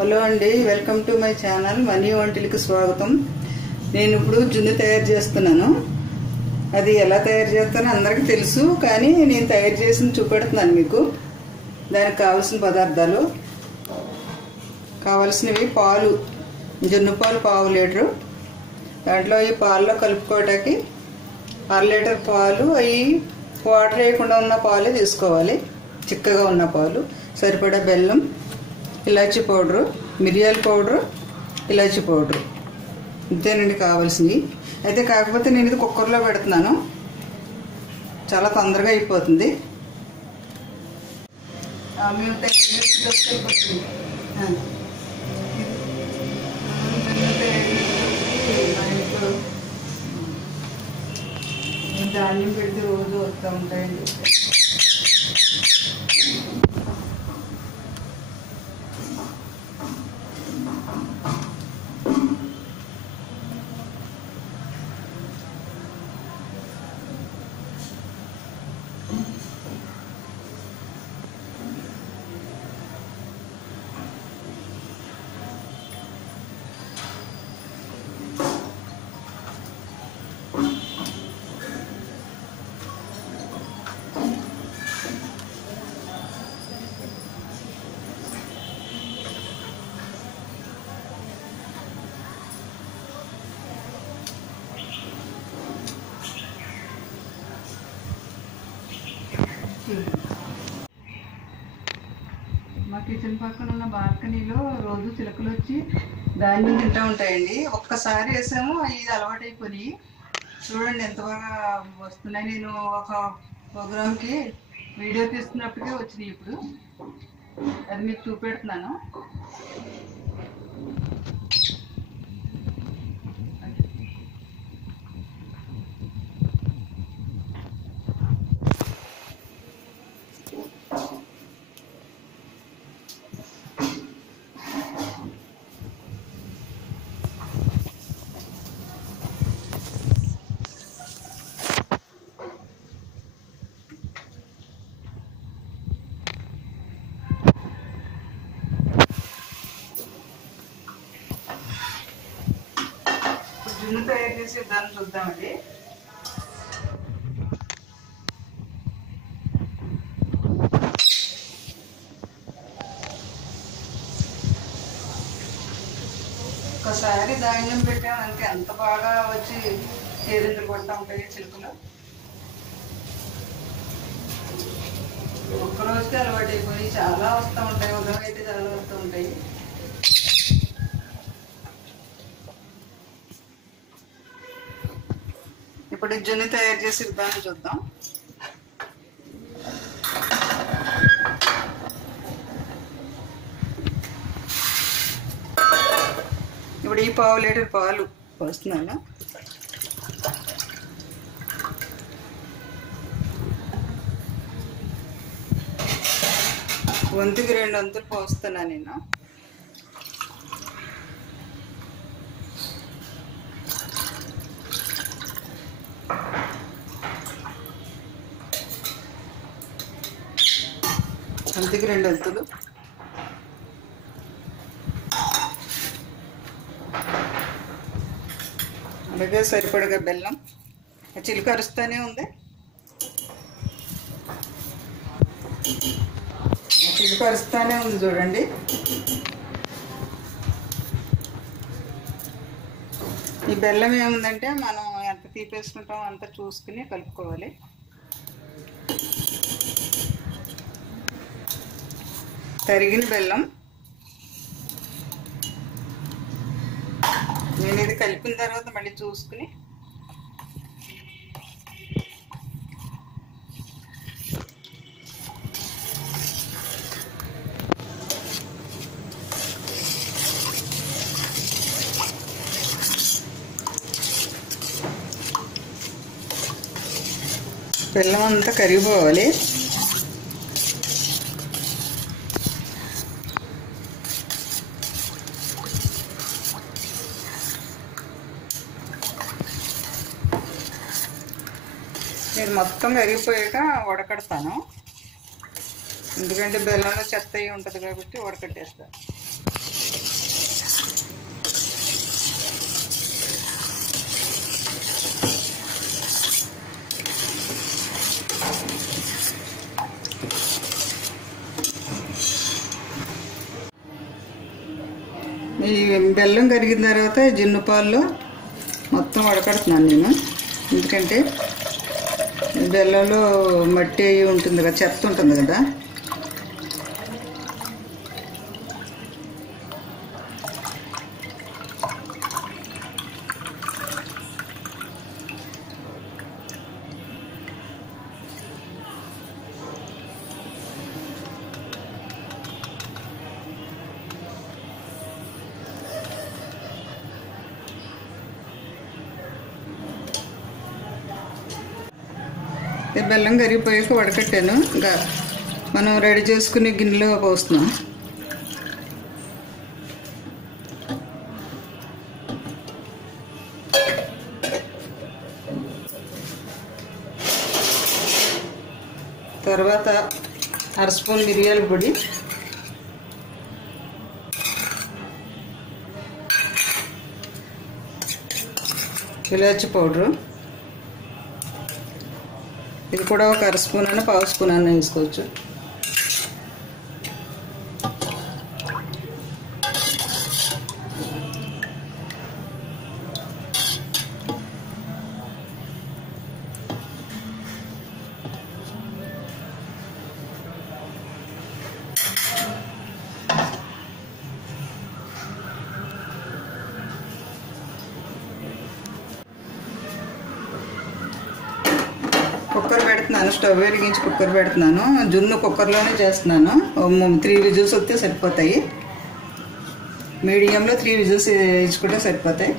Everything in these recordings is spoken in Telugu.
హలో అండి, welcome to my channel Mani వంటిల్కి స్వాగతం. నేను ఇప్పుడు జున్ను తయారు చేస్తున్నాను. అది ఎలా తయారు చేస్తానో అందరికీ తెలుసు, కానీ నేను తయారు చేసి చూపెడుతున్నాను మీకు. దానికి కావాల్సిన పదార్థాలు, కావాల్సినవి: పాలు, జున్ను పాలు 1/2 లీటరు. దాంట్లో ఈ పాలలో కలుపుకోవటానికి 1/2 లీటర్ పాలు, అవి వాటర్ వేయకుండా ఉన్న పాలే తీసుకోవాలి, చిక్కగా ఉన్న పాలు. సరిపడా బెల్లం, ఇలాచీ పౌడరు, మిరియాల పౌడరు, ఇలాచీ పౌడరు, ఇంతేనండి కావాల్సినవి. అయితే కాకపోతే నేను ఇది కుక్కర్లో పెడుతున్నాను, చాలా తొందరగా అయిపోతుంది. మేము ధాన్యం పెడితే రోజు వస్తూ ఉంటాయండి. మా కిచెన్ పక్కన ఉన్న బాల్కనీలో రోజు చిలుకలు వచ్చి ధాన్యం తింటూ ఉంటాయండి. ఒక్కసారి వేసాము, ఇది అలవాటైపోయి. చూడండి ఎంత బాగా వస్తున్నాయి. నేను ఒక ప్రోగ్రామ్కి వీడియో తీస్తున్నప్పటికే వచ్చినాయి. ఇప్పుడు అది మీకు చూపెడుతున్నాను. జున్ను తయారు చేసి దాన్ని చూద్దామండి. ఒకసారి ధాన్యం పెట్టామంటే ఎంత బాగా వచ్చి కేరింతలు కొడతా ఉంటాయి చిలుకలు. ఒక్కరోజుకి అలవాటు అయిపోయి చాలా వస్తూ ఉంటాయి. ఉదయం అయితే చాలా వస్తూ ఉంటాయి. ఇప్పుడు జున్ను తయారు చేసి విధానం చూద్దాం. ఇప్పుడు ఈ 1/2 లీటర్ పాలు పోస్తున్నాను. వంతుకి 2 వంతులు పోస్తున్నా నేను. వంతుకి 2 వంతులు. అలాగే సరిపడగా బెల్లం. చిలుక అరుస్తూనే ఉంది. చిలుక అరుస్తూనే ఉంది చూడండి. ఈ బెల్లం ఏముందంటే మనం ఎంత తీపేసుకుంటామో అంత చూసుకుని కలుపుకోవాలి. తరిగిన బెల్లం. నేను ఇది కలిపిన తర్వాత మళ్ళీ చూసుకుని బెల్లం అంతా కరిగిపోవాలి. నేను మొత్తం కరిగిపోయాక వడకడతాను. ఎందుకంటే బెల్లంలో చెత్త అయి ఉంటుంది కాబట్టి వడకట్టేస్తాను. బెల్లం కరిగిన తర్వాత జున్ను పాలలో మొత్తం వడకడుతున్నాను నేను. ఎందుకంటే బెల్లంలో మట్టి అయి ఉంటుంది కదా, చెత్త ఉంటుంది కదా. బెల్లం కరిగిపోయాక వడకట్టాను. ఇంకా మనం రెడీ చేసుకునే గిన్నెలో పోస్తున్నాం. తర్వాత 1/2 స్పూన్ మిరియాల పొడి, ఇలాచి పౌడరు, ఇది కూడా ఒక 1/2 స్పూన్ అయినా 1/2 స్పూన్ అయినా వేసుకోవచ్చు. కుక్కర్ పెడుతున్నాను, స్టవ్ వెలిగించి కుక్కర్ పెడుతున్నాను. జున్ను కుక్కర్లోనే చేస్తున్నాను. 3 విజిల్స్ వస్తే సరిపోతాయి. మీడియంలో 3 విజిల్స్ వేసుకుంటే సరిపోతాయి.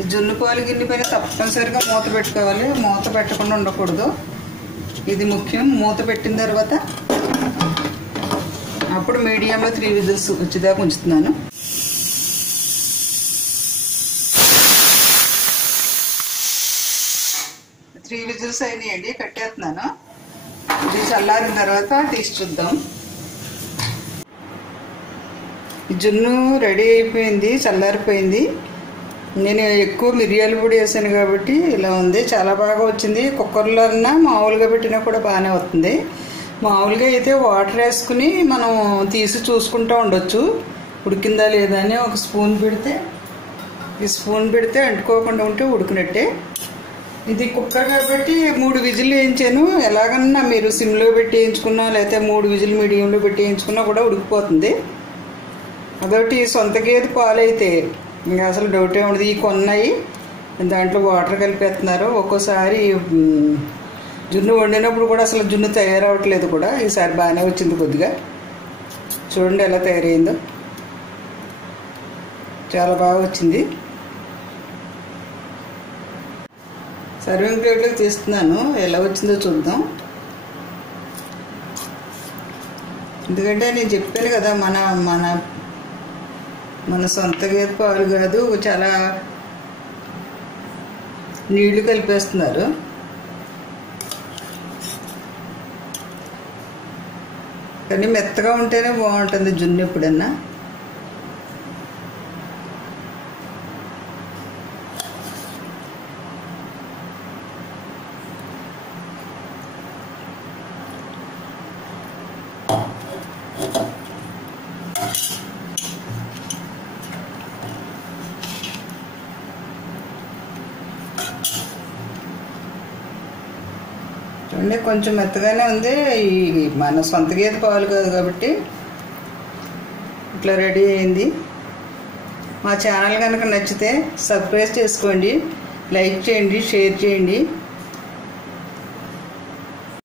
ఈ జున్ను పాలు గిన్నె పైన తప్పనిసరిగా మూత పెట్టుకోవాలి. మూత పెట్టకుండా ఉండకూడదు, ఇది ముఖ్యం. మూత పెట్టిన తర్వాత అప్పుడు మీడియంలో 3 విజిల్స్ వచ్చేదాకా ఉంచుతున్నాను. త్రీ విజిల్స్ అయినాయండి, కట్టేస్తున్నాను. ఇది చల్లారిన తర్వాత తీసి చూద్దాం. జున్ను రెడీ అయిపోయింది, చల్లారిపోయింది. నేను ఎక్కువ మిరియాల పొడి వేసాను కాబట్టి ఇలా ఉంది, చాలా బాగా వచ్చింది. కుక్కర్లో అన్నా మామూలుగా పెట్టినా కూడా బాగానే వస్తుంది. మామూలుగా అయితే వాటర్ వేసుకుని మనం తీసి చూసుకుంటూ ఉండొచ్చు ఉడికిందా లేదా అని. ఒక స్పూన్ పెడితే, ఈ స్పూన్ పెడితే అంటుకోకుండా ఉంటే ఉడికినట్టే. ఇది కుక్కర్ కాబట్టి 3 విజిల్ వేయించాను. ఎలాగన్నా మీరు సిమ్లో పెట్టి వేయించుకున్నా లేకపోతే 3 విజిల్ మీడియంలో పెట్టి వేయించుకున్నా కూడా ఉడికిపోతుంది. అదొకటి సొంత గేదె పాలు అయితే ఇంకా అసలు డౌటే ఉండదు. ఈ కొన్నాయి దాంట్లో వాటర్ కలిపేస్తున్నారు. ఒక్కోసారి జున్ను వండినప్పుడు కూడా అసలు జున్ను తయారవట్లేదు కూడా. ఈసారి బాగానే వచ్చింది కొద్దిగా. చూడండి ఎలా తయారైందో, చాలా బాగా వచ్చింది. సర్వింగ్ ప్లేట్లోకి తీస్తున్నాను, ఎలా వచ్చిందో చూద్దాం. ఎందుకంటే నేను చెప్పాను కదా, మన సొంత గేదె పాలు కాదు, చాలా నీళ్లు కలిపేస్తున్నారు. కానీ మెత్తగా ఉంటేనే బాగుంటుంది జున్ను ఎప్పుడన్నా. చూడండి కొంచెం మెత్తగానే ఉంది. ఈ మన సొంత గేదె పాలు కాదు కాబట్టి ఇట్లా రెడీ అయింది. మా ఛానల్ కనుక నచ్చితే సబ్స్క్రైబ్ చేసుకోండి, లైక్ చేయండి, షేర్ చేయండి.